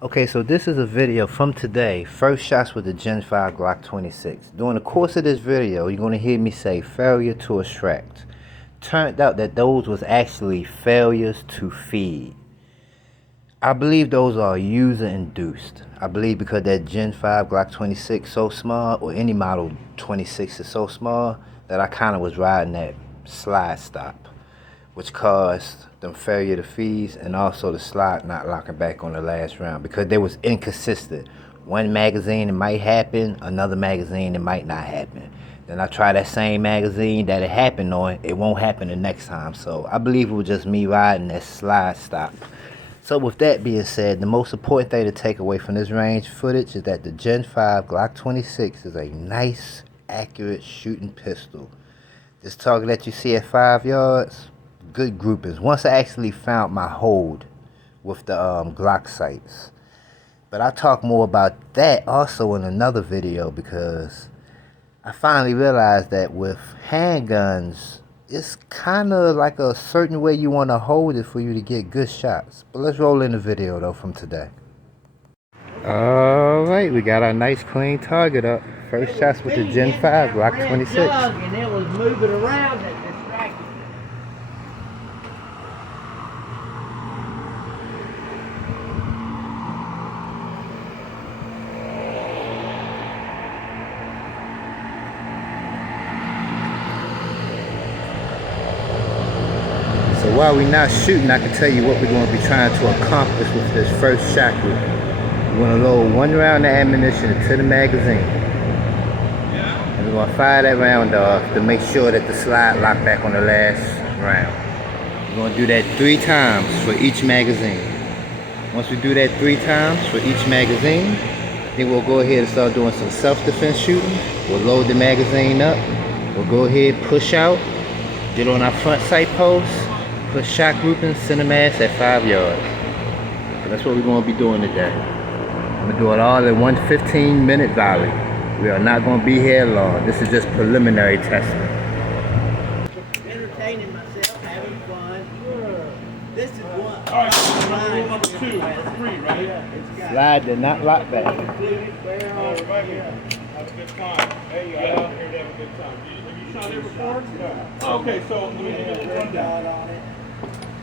Okay, so this is a video from today. First shots with the Gen 5 Glock 26. During the course of this video, you're going to hear me say failure to extract. Turned out that those was actually failures to feed. I believe those are user induced. I believe because that Gen 5 Glock 26 so small, or any model 26 is so small, that I kind of was riding that slide stop, which caused them failure to feeds and also the slide not locking back on the last round because they was inconsistent. One magazine it might happen, another magazine it might not happen. Then I try that same magazine that it happened on, it won't happen the next time. So I believe it was just me riding that slide stop. So with that being said, the most important thing to take away from this range footage is that the Gen 5 Glock 26 is a nice, accurate shooting pistol. This target that you see at 5 yards, good groupings. Once I actually found my hold with the Glock sights. But I'll talk more about that also in another video because I finally realized that with handguns, it's kind of like a certain way you want to hold it for you to get good shots. But let's roll in the video though from today. Alright, we got our nice clean target up. First shots with the Gen 5 Glock 26. And it was moving around and distracted. So while we're not shooting, I can tell you what we're going to be trying to accomplish with this first shot group. We're going to load one round of ammunition into the magazine. And we're going to fire that round off to make sure that the slide lock back on the last round. We're going to do that 3 times for each magazine. Once we do that 3 times for each magazine, then we'll go ahead and start doing some self-defense shooting. We'll load the magazine up. We'll go ahead, push out, get on our front sight post, put shot grouping, center mass at 5 yards. So that's what we're going to be doing today. I'm going to do it all in one 15-minute volley. We are not going to be here long. This is just preliminary testing. Entertaining myself, having fun. This is one. Alright, rule number 2, or 3, right? Slide did not lock back. Everybody, have a good time. There you go. Get out here to have a good time. Have you shot here before? Yeah. Okay, so let me give you a rundown on it.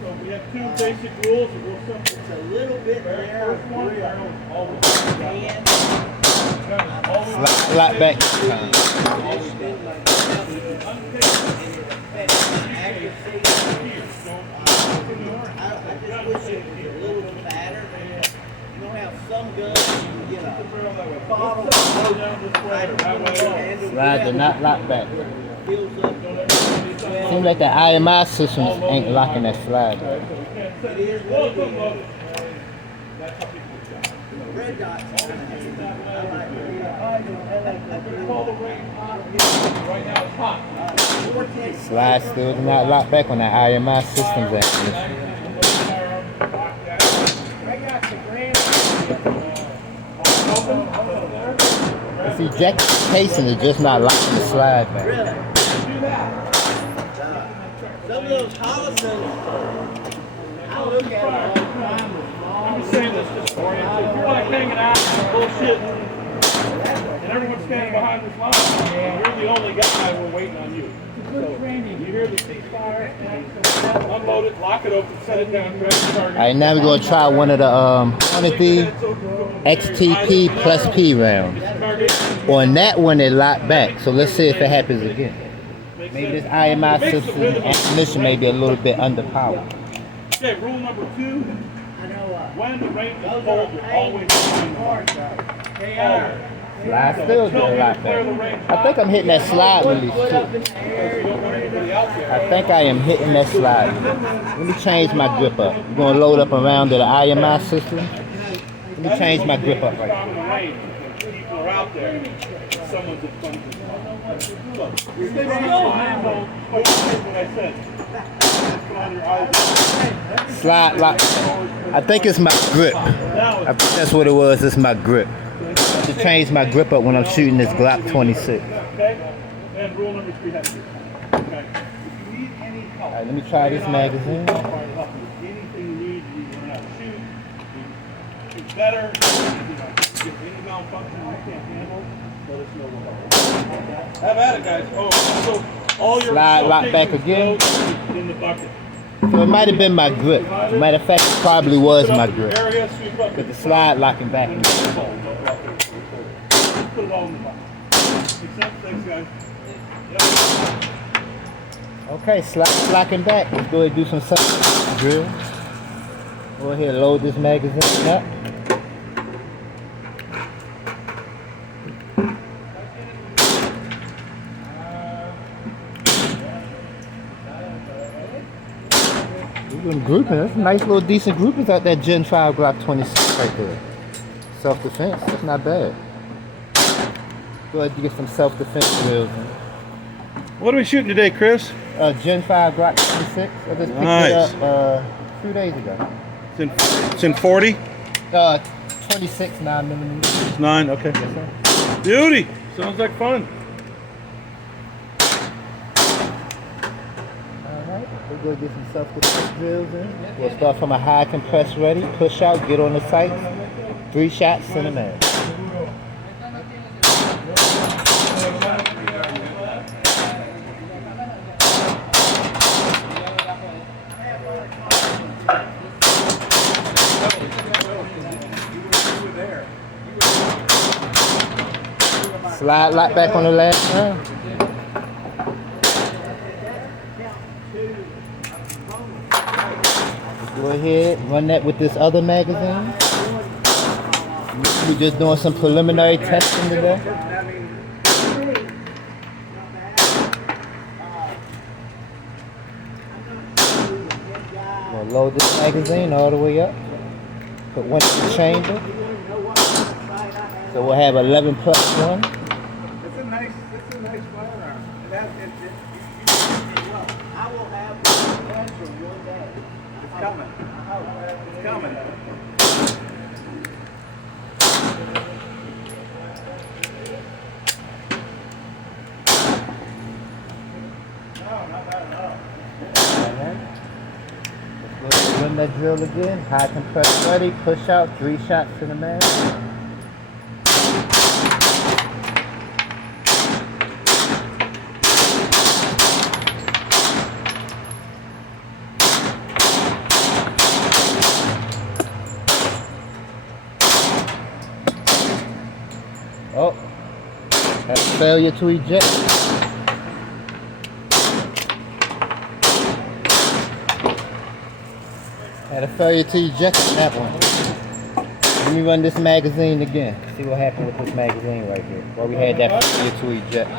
So we have 2 basic rules. It's a little bit there. First one, barrel is always Slide lock back. Slide did not lock back. Seems like the IMI systems ain't locking that slide. Red dots. Slide still did not lock back on that IMI systems ammunition. This ejected casing is just not locking the slide back. Really? Some of those Hollisons, I look at them all the time with I'm just saying this just for you. If you're like hanging out and bullshit, and everyone's standing behind this line, you're the only guy we're waiting on you. So you hear the ceasefire, unload it, lock it open, set it down, grab the target. Alright, now we're gonna try one of the XTP plus P rounds. On that one it locked back, so let's see if it happens again. Maybe this IMI system ammunition may be a little bit underpowered. Okay, rule number 2. When the range is cold, you're always behind the mark. They are. Slide still did a lot better. I think I'm hitting that slide release too. I think I am hitting that slide. Let me change my grip up. We're going to load up around to the IMI system. Let me change my grip up right now. People are out there. Someone's in front of them. Look, Slide lock. I think it's my grip. I think that's what it was. It's my grip. I have to change my grip up when I'm shooting this Glock 26. Okay? And rule number 3 has to be okay. If you need any help, Alright, let me try this magazine. anything you need, you learn how to shoot. it's better. If any malfunction you can't handle, let us know what. Have at it, guys. Oh, so all your Slide lock back again. In the bucket. So it might have been my grip. Matter of fact, it probably was my grip. But the slide locking back. Put it all in the bucket. Makes sense? Thanks, guys. Yep. Okay, slide locking back. Let's go ahead and do some drill. Go ahead and load this magazine up. We're doing grouping. That's a nice little decent groupings out that Gen 5 Glock 26 right there. Self-defense. That's not bad. Go ahead and get some self-defense drills. What are we shooting today, Chris? Gen 5 Glock 26. I just picked Nice. it up a few days ago. It's in 40? 26 9mm. It's 9, okay. Yes, sir. Beauty! Sounds like fun. Alright, we'll go get some self-defense drills in. We'll start from a high compress ready, push out, get on the sights, 3 shots, send them in. Slide lock back on the last round. Go ahead, run that with this other magazine. We're just doing some preliminary testing today. We'll load this magazine all the way up. Put one in the chamber. So we'll have 11 plus 1. It's a nice firearm. I will have the answer one day. It's coming. It's coming. No, not bad at all. Alright. Let's go ahead and run that drill again. High compress ready, push out, 3 shots to the man. Oh, that's failure to eject. Had a failure to eject on that one. Let me run this magazine again. See what happened with this magazine right here. While we had that failure to eject.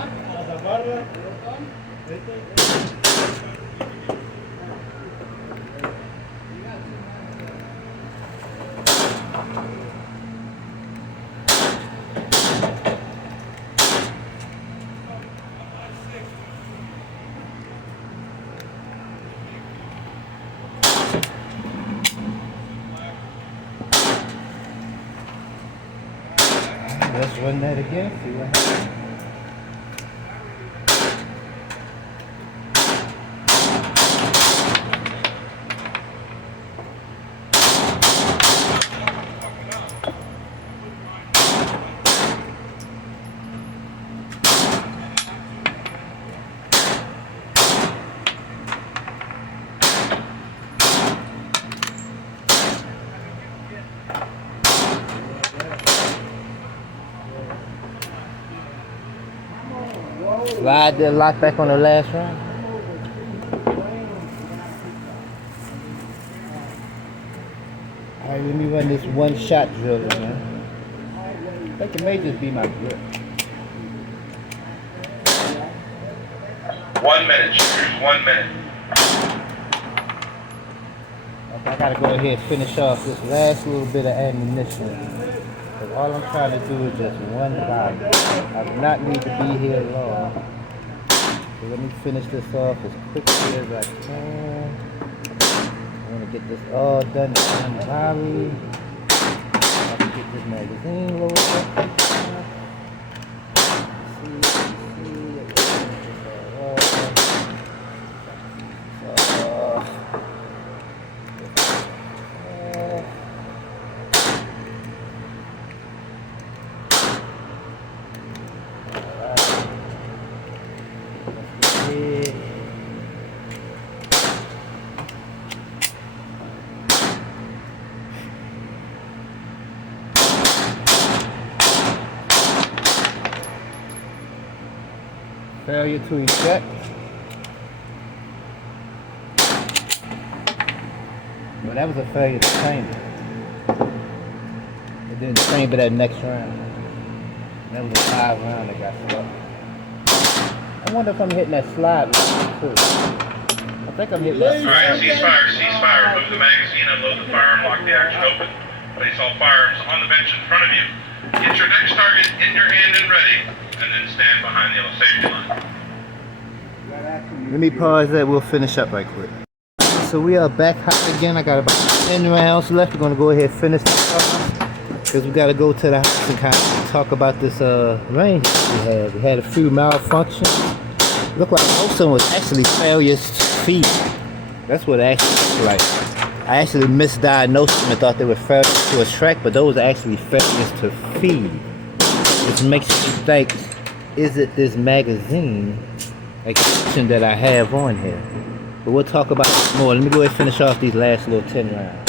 Let's run that again, see what happens. Slide that lock back on the last round. Alright, let me run this 1 shot drill again. I think it may just be my grip. 1 minute, shooters, 1 minute. Okay, I gotta go ahead and finish off this last little bit of ammunition. Because all I'm trying to do is just 1 body. I do not need to be here long. So let me finish this off as quickly as I can. I want to get this all done in 1 volley. I can get this magazine loaded up. Failure to eject. Well, that was a failure to chamber. It didn't chamber that next round. That was a 5 round that got stuck. I wonder if I'm hitting that slide too. I think I'm hitting that slide. Alright, cease fire. Remove the magazine, unload the firearm, lock the action open. Place all firearms on the bench in front of you. Get your next target in your hand and ready, and then stand behind the yellow safety line. Let me pause that, we'll finish up right quick. So we are back hot again. I got about 10 rounds left. We're gonna go ahead and finish this up because we gotta go to the house and kind of talk about this range we had. We had a few malfunctions. Looked like most of them was actually failures to feed. That's what it actually looked like. I actually misdiagnosed them and thought they were failures to extract, but those are actually failures to feed. Which makes me think, is it this magazine extension that I have on here? But we'll talk about it more. Let me go ahead and finish off these last little 10 rounds.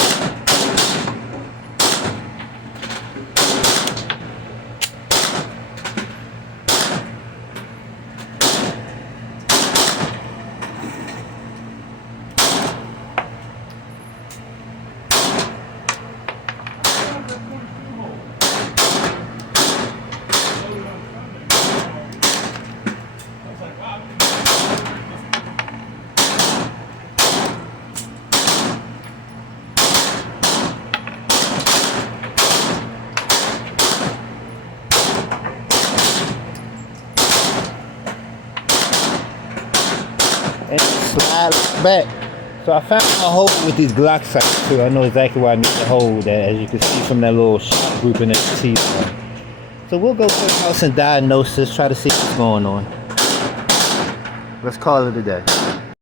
And slide back. So I found a hole with these Glock sights too. I know exactly where I need to hold that, as you can see from that little shot grouping at the T-point. So we'll go to the house and diagnose this, try to see what's going on. Let's call it a day.